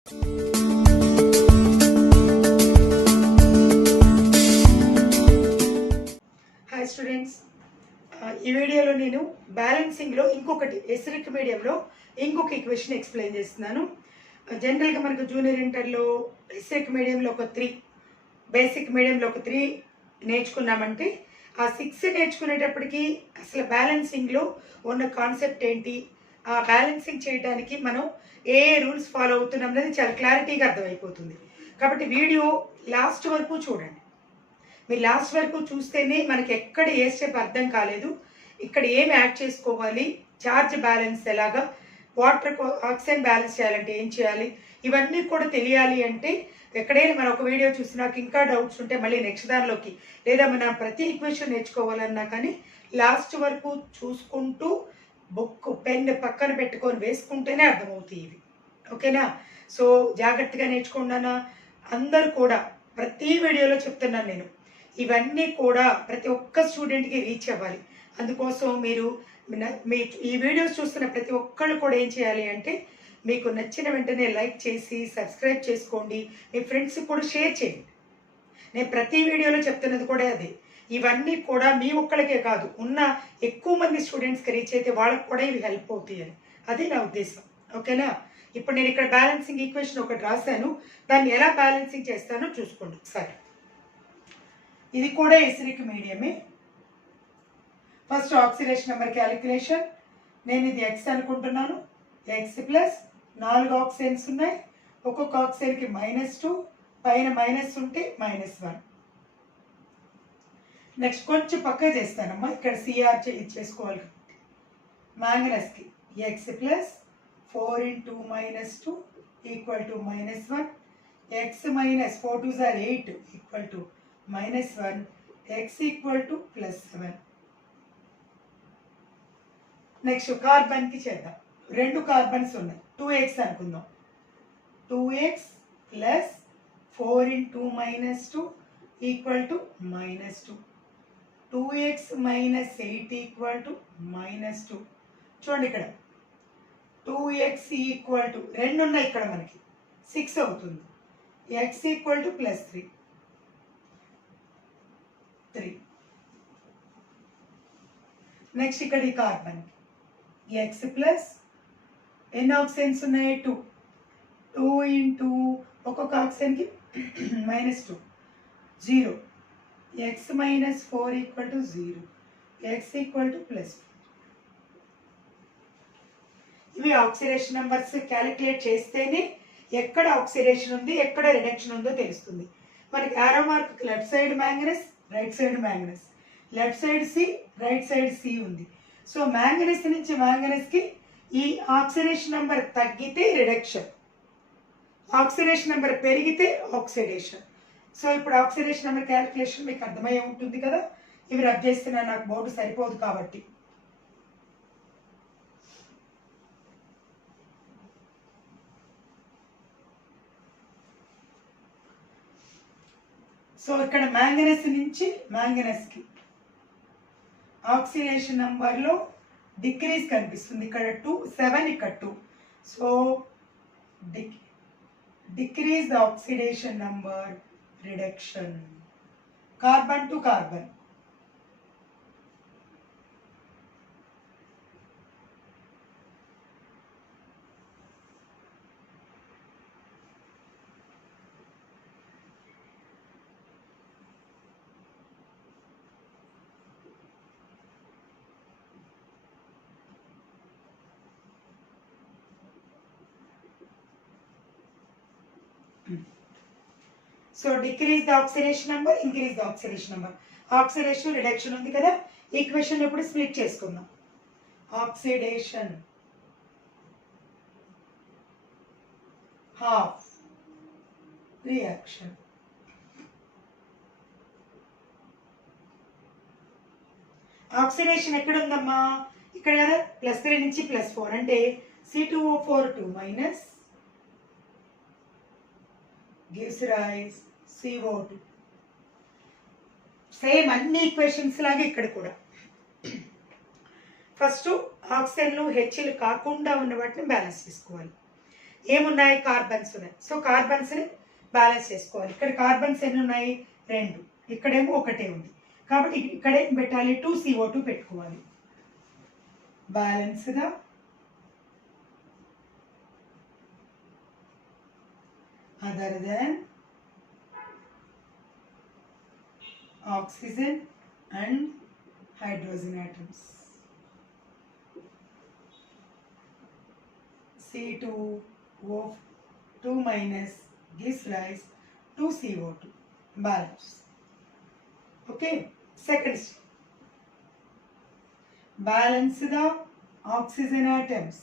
Hi students, ఈ వీడియోలో నేను బ్యాలెన్సింగ్లో ఇంకొకటి ఎసిరిక్ మీడియంలో ఇంకొక ఈక్వేషన్ ఎక్స్ప్లెయిన్ చేస్తున్నాను. జనరల్గా మనకు జూనియర్ ఇంటర్లో ఎసిరిక్ మీడియంలో ఒక 3, బేసిక్ మీడియంలో ఒక 3 నేర్చుకున్నామంటే ఆ 6 నేర్చుకునేటప్పటికి అసలు బ్యాలెన్సింగ్లో ఉన్న కాన్సెప్ట్ ఏంటి, ఆ బ్యాలెన్సింగ్ చేయడానికి మనం ఏ రూల్స్ ఫాలో అవుతున్నాం అనేది చాలా క్లారిటీగా అర్థమైపోతుంది. కాబట్టి వీడియో లాస్ట్ వరకు చూడండి. మీరు లాస్ట్ వరకు చూస్తేనే మనకి ఎక్కడ ఏ స్టెప్ అర్థం కాలేదు, ఇక్కడ ఏమి యాడ్ చేసుకోవాలి, ఛార్జ్ బ్యాలెన్స్ ఎలాగా, వాటర్ ఆక్సిజన్ బ్యాలెన్స్ చేయాలంటే ఏం చేయాలి, ఇవన్నీ కూడా తెలియాలి. అంటే ఎక్కడైనా మనం ఒక వీడియో చూసి నాకు ఇంకా డౌట్స్ ఉంటే మళ్ళీ నెక్స్ట్ దానిలోకి, లేదా మనం ప్రతి ఈక్వేషన్ నేర్చుకోవాలన్నా కానీ లాస్ట్ వరకు చూసుకుంటూ బుక్ పెన్ పక్కన పెట్టుకొని వేసుకుంటేనే అర్థమవుతాయి ఇవి. ఓకేనా? సో జాగ్రత్తగా నేర్చుకున్నానా అందరూ కూడా. ప్రతి వీడియోలో చెప్తున్నాను నేను, ఇవన్నీ కూడా ప్రతి ఒక్క స్టూడెంట్కి రీచ్ అవ్వాలి. అందుకోసం మీరు మీ ఈ వీడియోస్ చూస్తున్న ప్రతి ఒక్కళ్ళు కూడా ఏం చేయాలి అంటే, మీకు నచ్చిన వెంటనే లైక్ చేసి సబ్స్క్రైబ్ చేసుకోండి, మీ ఫ్రెండ్స్కి కూడా షేర్ చేయండి. నేను ప్రతి వీడియోలో చెప్తున్నది కూడా అదే. ఇవన్నీ కూడా మీ ఒక్కళ్ళకే కాదు, ఉన్న ఎక్కువ మంది స్టూడెంట్స్కి రీచ్ అయితే వాళ్ళకి కూడా ఇవి హెల్ప్ అవుతాయి అని, అదే నా ఉద్దేశం. ఓకేనా? ఇప్పుడు నేను ఇక్కడ బ్యాలెన్సింగ్ ఈక్వేషన్ ఒకటి రాశాను, దాన్ని ఎలా బ్యాలెన్సింగ్ చేస్తానో చూసుకోండి ఒకసారి. ఇది కూడా ఎసిరిక్ మీడియమే. First oxidation number calculation. నేను ఇది ఎక్స్ అనుకుంటున్నాను. ఎక్స్ ప్లస్ 4 ఆక్సిజన్స్ ఉన్నాయి, ఒక్కొక్క ఆక్సిజన్కి -2, పైన మైనస్ ఉంటే -1. నెక్స్ట్ కొంచెం పక్క చేస్తానమ్మా, ఇక్కడ సిఆర్ చేసుకోవాలి. మ్యాంగనస్కి X plus 4 × -2 = -1, X minus 4 × 2 = 8 = -1, x = +7. Next కార్బన్కి చేద్దాం. 2 కార్బన్స్ ఉన్నాయి, 2x అనుకుందాం. 2x + 4 × -2 = -2, 2x - 8 = -2. చూడండి ఇక్కడ 2x = 2 ఉన్నాయి, ఇక్కడ మనకి 6 అవుతుంది. x = +3. నెక్స్ట్ ఇక్కడ ఈ కార్బన్ ఎక్స్ ప్లస్ ఎన్ని ఆక్సిజన్స్ ఉన్నాయి, 2. 2 × ఒక్కొక్క ఆక్సిజన్కి -2, 0. x - 4 = 0, x = +4. ఇవి ఆక్సిడేషన్ నెంబర్స్ క్యాలిక్యులేట్ చేస్తేనే ఎక్కడ ఆక్సిడేషన్ ఉంది, ఎక్కడ రిడక్షన్ ఉందో తెలుస్తుంది. మనకి arrow mark left side manganese, right side manganese, left side C, right side C ఉంది. సో మ్యాంగనస్ నుంచి మ్యాంగనస్కి ఈ ఆక్సిడేషన్ నెంబర్ తగ్గితే రిడక్షన్, ఆక్సిడేషన్ నెంబర్ పెరిగితే ఆక్సిడేషన్. సో ఇప్పుడు ఆక్సిడేషన్ నెంబర్ క్యాలిక్యులేషన్ మీకు అర్థమయ్యే ఉంటుంది కదా. ఇవి రబ్ చేస్తున్నా, నాకు బోర్డు సరిపోదు కాబట్టి. సో ఇక్కడ మ్యాంగనస్ నుంచి మ్యాంగనస్కి ఆక్సిడేషన్ నెంబర్లో డిక్రీజ్ కనిపిస్తుంది. ఇక్కడ 2, 7, ఇక్కడ 2. So decrease the oxidation number, reduction. Carbon to carbon. So decrease the oxidation number, increase the oxidation number. Oxidation reduction ఉంది కదా. ఈక్వేషన్ ఇప్పుడు స్ప్లిట్ చేసుకుందాం. Oxidation half reaction. ఆక్సిడేషన్ ఎక్కడ ఉందమ్మా, ఇక్కడ కదా. +3 నుంచి +4 అంటే C2O4 2- gives rise CO2. Same అన్ని ఈక్వేషన్స్ లాగా ఇక్కడ కూడా ఫస్ట్ ఆక్సిజన్లు హెచ్లు కాకుండా ఉన్న వాటిని బ్యాలెన్స్ చేసుకోవాలి. ఏమున్నాయి, కార్బన్స్ ఉన్నాయి. సో కార్బన్స్ని బ్యాలెన్స్ చేసుకోవాలి. ఇక్కడ కార్బన్స్ ఎన్ని ఉన్నాయి, 2, ఇక్కడేమో 1 ఉంది. కాబట్టి ఇక్కడ ఏం పెట్టాలి, 2CO2 పెట్టుకోవాలి. బ్యాలెన్స్గా other than oxygen and hydrogen atoms. C2O2 minus gives rise to CO2. Balance. Okay. Second step. Balance the oxygen atoms.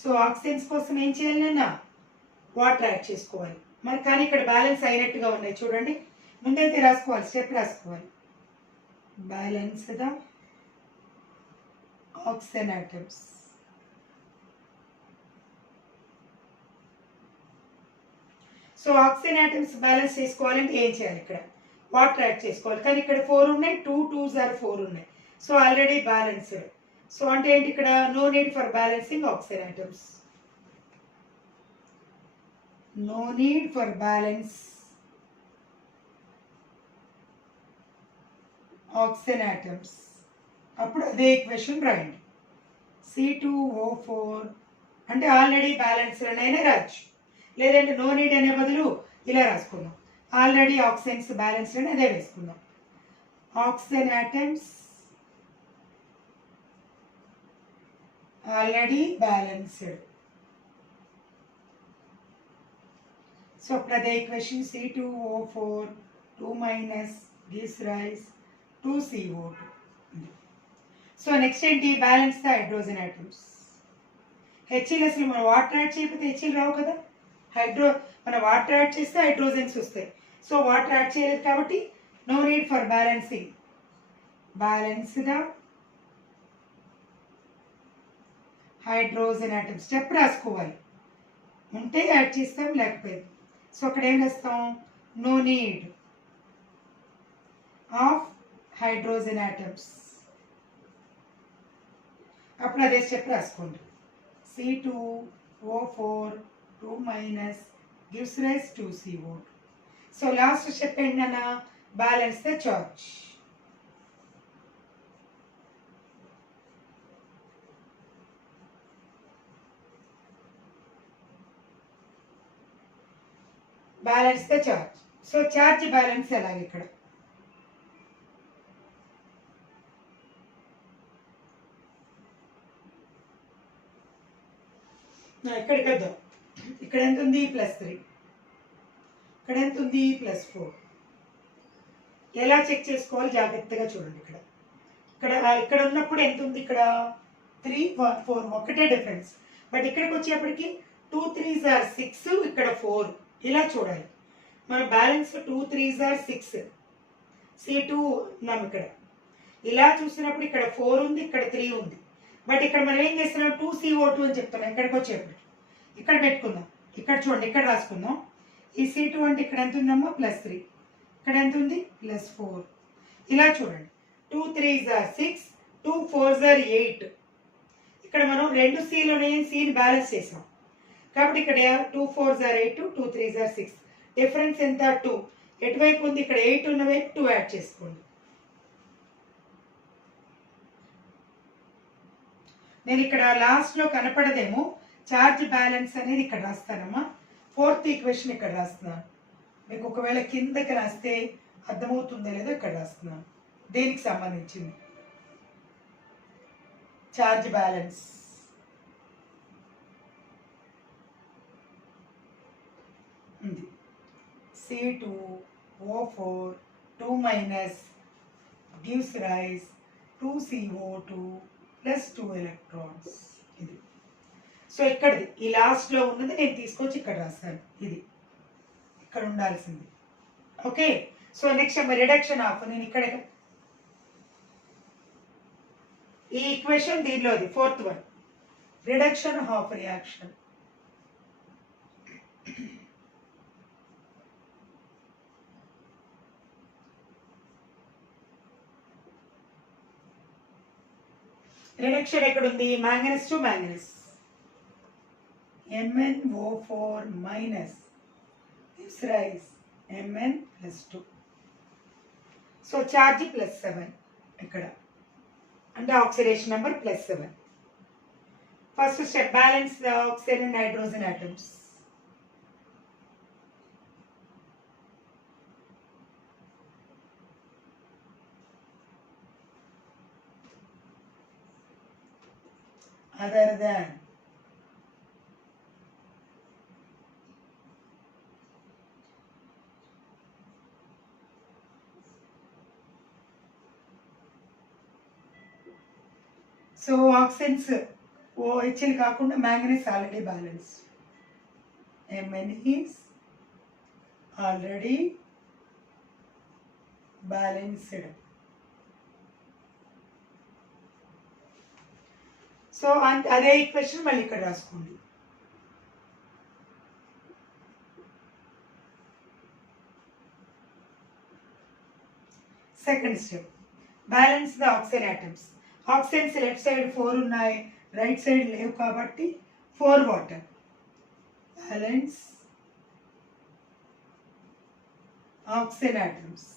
So oxygens కోసం ఏం చేయాలన్నా వాటర్ యాడ్ చేసుకోవాలి. మరి కానీ ఇక్కడ బ్యాలెన్స్ అయినట్టుగా ఉన్నాయి చూడండి. ముందైతే రాసుకోవాలి, స్టెప్ రాసుకోవాలి. Balance the oxygen atoms. So oxygen atoms balance చేసుకోవాలంటే ఏం చేయాలి, ఇక్కడ వాటర్ యాడ్ చేసుకోవాలి. కానీ ఇక్కడ 4 ఉన్నాయి, 2 2s are 4 ఉన్నాయి. So already balanced. సో అంటే ఏంటి, ఇక్కడ no need for balancing oxygen atoms. No need for balance oxygen atoms. అప్పుడు అదే ఈక్వేషన్ రాయండి. C2O4 అంటే ఆల్రెడీ బ్యాలెన్స్ అయినా రాయొచ్చు, లేదంటే నో నీడ్ అనే బదులు ఇలా రాసుకుందాం. ఆల్రెడీ ఆక్సిజన్స్ బ్యాలెన్స్ అని అదే వేసుకుందాం. Oxygen atoms already balanced. So అప్పుడు అదే equation C2O4 2 minus gives rise to CO2. So next ఏంటి, బ్యాలెన్స్ ద హైడ్రోజన్ ఆటమ్స్. హెచ్ఈలు అసలు మనం వాటర్ యాడ్ చేయకపోతే హెచ్ఈలు రావు కదా. మనం వాటర్ యాడ్ చేస్తే హైడ్రోజన్స్ వస్తాయి. సో వాటర్ యాడ్ చేయలేదు కాబట్టి no need for balancing. Balance the hydrogen atoms. Step రాసుకోవాలి, ఉంటే యాడ్ చేస్తాం, లేకపోతే. సో అక్కడ ఏం రాస్తాం, no need of hydrogen atoms. అప్పుడు అదే స్టెప్ రాసుకోండి. C2O4 2 minus gives rise to CO2. So last step ఏంటన్నా, balance the charge. Balance the charge. So charge balance ఎలాగ, ఇక్కడ ఇక్కడికి వద్దాం. ఇక్కడ ఎంత ఉంది, +3. ఇక్కడ ఎంత ఉంది, +4. ఎలా చెక్ చేసుకోవాలి జాగ్రత్తగా చూడండి. ఇక్కడ ఇక్కడ ఇక్కడ ఉన్నప్పుడు ఎంత ఉంది, ఇక్కడ 3 4 ఒకటే డిఫరెన్స్. బట్ ఇక్కడికి వచ్చేప్పటికి 2 3s are 6, ఇక్కడ 4. ఇలా చూడాలి. మన బ్యాలెన్స్ 2 3s are 6. C2 ఉన్నాం ఇక్కడ. ఇలా చూసినప్పుడు ఇక్కడ 4 ఉంది, ఇక్కడ 3 ఉంది. బట్ ఇక్కడ మనం ఏం చేస్తున్నాం, 2CO2 అని చెప్తున్నాం. ఇక్కడికి వచ్చేప్పుడు ఇక్కడ పెట్టుకుందాం. ఇక్కడ చూడండి, ఇక్కడ రాసుకుందాం. ఈ C2 అంటే ఇక్కడ ఎంత ఉందమ్మా, +3. ఇక్కడ ఎంత ఉంది, +4. ఇలా చూడండి, 2 3s are 6, 2 4s are 8. ఇక్కడ మనం 2 Cలోనే Cని బ్యాలెన్స్ చేసాం కాబట్టి ఇక్కడ 2 4s are 8, 2 3s are 6. Difference ఎంత, 2. ఎటువైపు ఉంది, ఇక్కడ 8 ఉన్న వైపు 2 యాడ్ చేసుకోండి. నేను ఇక్కడ లాస్ట్లో కనపడదేమో, చార్జ్ బ్యాలెన్స్ అనేది ఇక్కడ రాస్తానమ్మా. 4th ఈక్వేషన్ ఇక్కడ రాస్తున్నాను. మీకు ఒకవేళ కిందకి రాస్తే అర్థమవుతుందో లేదో ఇక్కడ రాస్తున్నాను. దేనికి సంబంధించింది, చార్జ్ బ్యాలెన్స్. ఉంది C2O4 2 minus gives rise to CO2 plus 2 electrons. ఇది. సో ఇక్కడది ఈ లాస్ట్లో ఉన్నది నేను తీసుకొచ్చి ఇక్కడ రాస్తాను. ఇది ఇక్కడ ఉండాల్సింది. Okay. So next reduction of, నేను ఇక్కడ ఈ ఈక్వేషన్ దీనిలోది 4th one, reduction of reaction. Reduction ఎక్కడ ఉంది, manganese to manganese. MnO4 minus gives rise Mn plus 2. So charge +7 ఇక్కడ అంటే oxidation number +7. First step balance the oxygen and hydrogen atoms. other than so oxygens OHL కాకుండా manganese already balance. Mn is already balanced. So అదే equation మళ్ళీ ఇక్కడ రాసుకోండి. Second step balance the oxygen atoms. Oxygens left side 4 ఉన్నాయి, right side లేవు కాబట్టి 4 water. Balance oxygen atoms.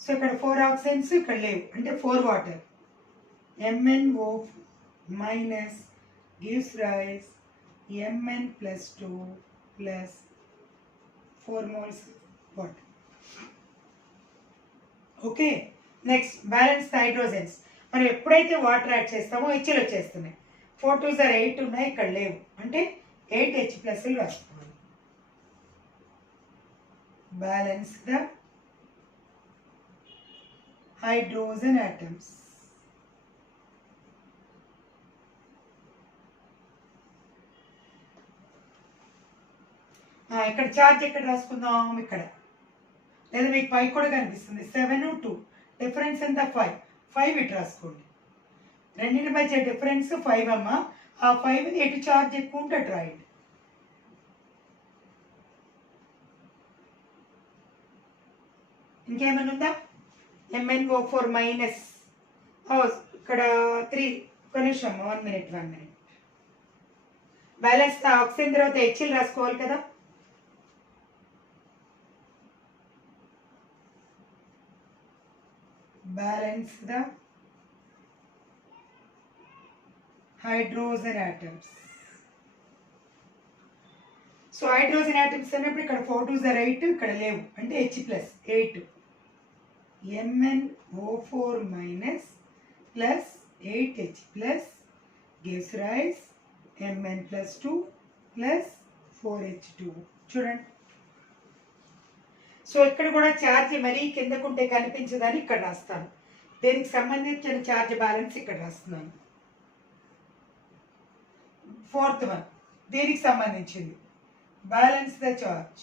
So ఇక్కడ 4 oxygens ఇక్కడ లేవు అంటే 4 water. MnO minus gives rise Mn plus 2 plus 4 moles water. Okay, next balance hydrogens. మనం ఎప్పుడైతే water add చేస్తామో హెచ్లు వచ్చేస్తున్నాయి. 4 2s are 8 ఉన్నాయి, ఇక్కడ లేవు అంటే 8 H+ రాసుకోవాలి. Balance the hydrogen atoms. ఇక్కడ ఛార్జ్ ఎక్కడ రాసుకుందాం, ఇక్కడ లేదా మీకు పై కూడా కనిపిస్తుంది 7 2 డిఫరెన్స్ ఎంత 5 ఇటు రాసుకోండి. రెండింటి మధ్య డిఫరెన్స్ 5 అమ్మ. ఆ 5ని ఎటు ఛార్జ్ ఎక్కువ ఉంటే అటు రాయండి. ఇంకేమైనా ఉందా? MnO4 మైనస్ ఇక్కడ 3 నిమిషం 1 minute బ్యాలెన్స్ ఆక్సిజన్ తర్వాత హెచ్ఎల్ రాసుకోవాలి కదా. Balance the hydrogen atoms. So hydrogen atoms అన్నప్పుడు ఇక్కడ 4 2s are 8 ఇక్కడ లేవు అంటే H+ 8. MnO4 minus plus 8H+ gives rise Mn plus 2 plus 4H2. చూడండి. సో ఇక్కడ కూడా ఛార్జ్ మరీ కిందకుంటే కనిపించదని ఇక్కడ రాస్తాను. దీనికి సంబంధించిన ఛార్జ్ బ్యాలెన్స్ ఇక్కడ రాస్తున్నాను. 4th వన్ దీనికి సంబంధించింది. Balance the charge.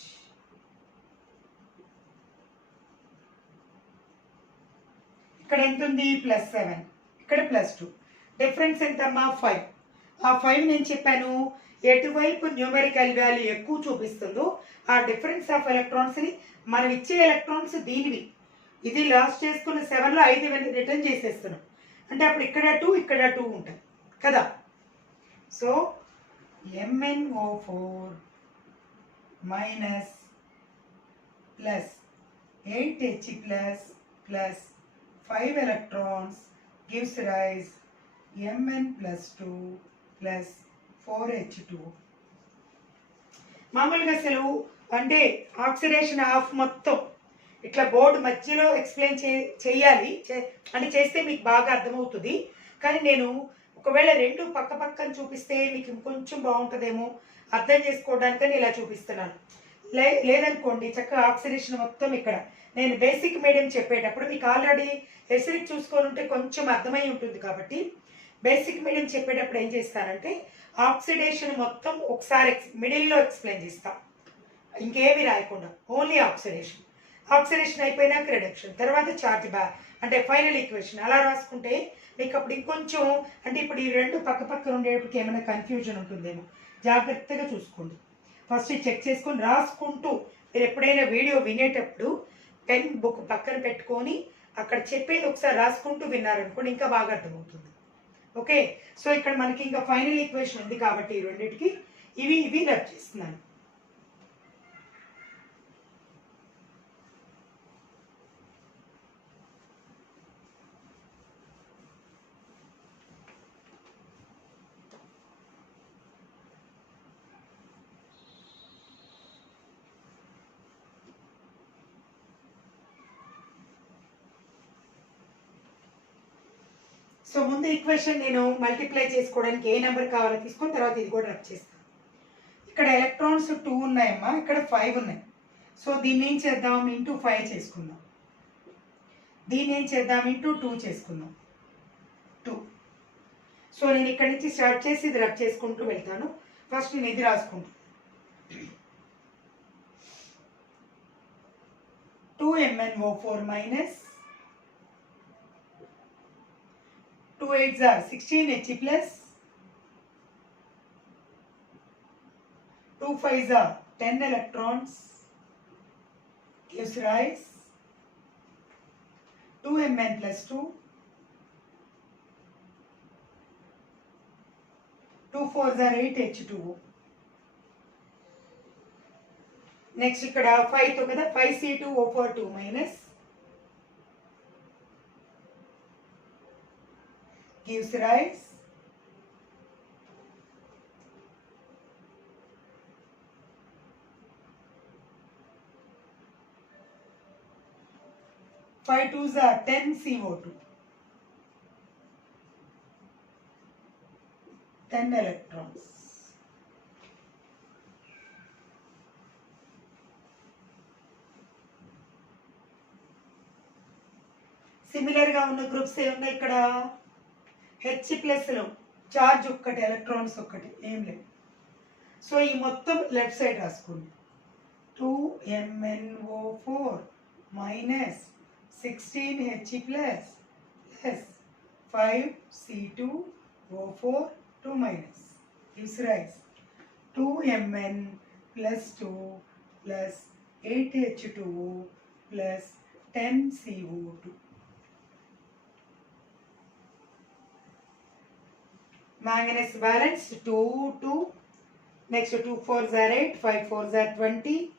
ఇక్కడ ఎంత ఉంది +7, ఇక్కడ +2. డిఫరెన్స్ ఎంతమ్మా 5. ఆ 5 నేను చెప్పాను ఎటువైపు న్యూమెరికల్ వాల్యూ ఎక్కువ చూపిస్తుందో ఆ డిఫరెన్స్ ఆఫ్ ఎలక్ట్రాన్స్ని మనం ఇచ్చే ఎలక్ట్రాన్స్ దీనివి. ఇది లాస్ట్ చేసుకున్న 7లో 5 రిటర్న్ చేసేస్తున్నాం అంటే అప్పుడు ఇక్కడ 2 ఇక్కడ 2 ఉంటాయి కదా. So MnO4 minus plus 8H plus 5 electrons gives rise Mn plus 2 plus 4H2. మామూలుగా అసలు అంటే ఆక్సిడేషన్ ఆఫ్ మొత్తం ఇట్లా బోర్డు మధ్యలో ఎక్స్ప్లెయిన్ చేయాలి అంటే చేస్తే మీకు బాగా అర్థమవుతుంది. కానీ నేను ఒకవేళ 2 పక్క పక్కన చూపిస్తే మీకు కొంచెం బాగుంటుందేమో అర్థం చేసుకోవడానికని ఇలా చూపిస్తున్నాను. లేదనుకోండి చక్కగా ఆక్సిడేషన్ మొత్తం ఇక్కడ నేను బేసిక్ మీడియం చెప్పేటప్పుడు మీకు ఆల్రెడీ ఎసిడిక్ చూసుకొని ఉంటే కొంచెం అర్థమై ఉంటుంది కాబట్టి బేసిక్ మీడియం చెప్పేటప్పుడు ఏం చేస్తానంటే ఆక్సిడేషన్ మొత్తం ఒకసారి మిడిల్లో ఎక్స్ప్లెయిన్ చేస్తాం, ఇంకేమి రాయకుండా ఓన్లీ ఆక్సిడేషన్. ఆక్సిడేషన్ అయిపోయినాక రిడక్షన్, తర్వాత ఛార్జ్ అంటే ఫైనల్ ఈక్వేషన్ అలా రాసుకుంటే మీకు అప్పుడు ఇంకొంచెం అంటే ఇప్పుడు ఈ 2 పక్క పక్కన ఉండేటప్పటికి ఏమైనా కన్ఫ్యూజన్ ఉంటుందేమో జాగ్రత్తగా చూసుకోండి. ఫస్ట్ చెక్ చేసుకొని రాసుకుంటూ మీరు ఎప్పుడైనా వీడియో వినేటప్పుడు పెన్ బుక్ పక్కన పెట్టుకొని అక్కడ చెప్పేది ఒకసారి రాసుకుంటూ విన్నారనుకోండి ఇంకా బాగా అర్థమవుతుంది. ఓకే, సో ఇక్కడ మనకి ఇంకా ఫైనల్ ఈక్వేషన్ ఉంది కాబట్టి ఈ రెండింటికి ఇవి రబ్ చేస్తున్నాను. సో ముందు ఈక్వేషన్ నేను మల్టిప్లై చేసుకోవడానికి ఏ నెంబర్ కావాలో తీసుకొని తర్వాత ఇది కూడా రబ్ చేస్తాను. ఇక్కడ ఎలక్ట్రాన్స్ 2 ఉన్నాయమ్మా, ఇక్కడ 5 ఉన్నాయి. సో దీన్ని ఏం చేద్దాం, ఇంటూ 5 చేసుకుందాం. దీన్ని ఏం చేద్దాం, ఇంటూ 2 చేసుకుందాం. 2. సో నేను ఇక్కడి నుంచి స్టార్ట్ చేసి ఇది రబ్ చేసుకుంటూ వెళ్తాను. ఫస్ట్ నేను ఇది రాసుకుంటాను. 2MnO4 minus 2 8s are 16 He plus 2 5s are 10 electrons gives rise 2Mn plus 2 2 4s are 8 H2O. Next ఇక్కడ 5 తో కదా 5C2O4 2 minus gives rise 5 2s are 10 CO2, 10 electrons. Similar గా ఉన్న గ్రూప్స్ ఏమున్నాయి ఇక్కడ, హెచ్ ప్లస్ లో చార్జ్ ఒక్కటి, ఎలక్ట్రాన్స్ ఒక్కటి, ఏం లేదు. సో ఈ మొత్తం లెఫ్ట్ సైడ్ రాసుకోండి. 2MnO4 minus 16He plus 5C2O4 2 minus gives rise 2Mn plus 2 plus 8H2O plus 10CO2. Manganese valence 2 2, next 2 4s are 8, 5 4s are 20,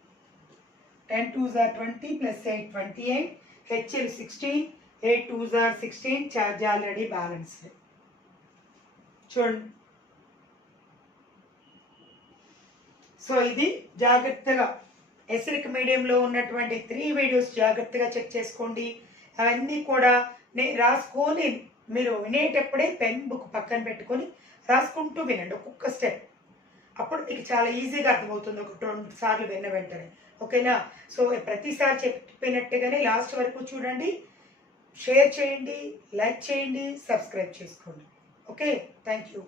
10 2s are 20 plus 8 28, Hl 16, 8 2s are 16, charge already balanced. చూడండి. So ఇది జాగ్రత్తగా acidic మీడియంలో ఉన్నటువంటి 3 videos జాగ్రత్తగా check చేసుకోండి. అవన్నీ కూడా రాసుకొని మీరు వినేటప్పుడే పెన్ బుక్ పక్కన పెట్టుకొని రాసుకుంటూ వినండి ఒక్కొక్క స్టెప్. అప్పుడు మీకు చాలా ఈజీగా అర్థమవుతుంది ఒక 2 సార్లు విన్న వెంటనే. ఓకేనా? సో ప్రతిసారి చెప్పినట్టుగానే లాస్ట్ వరకు చూడండి, షేర్ చేయండి, లైక్ చేయండి, సబ్స్క్రైబ్ చేసుకోండి. Okay, thank you.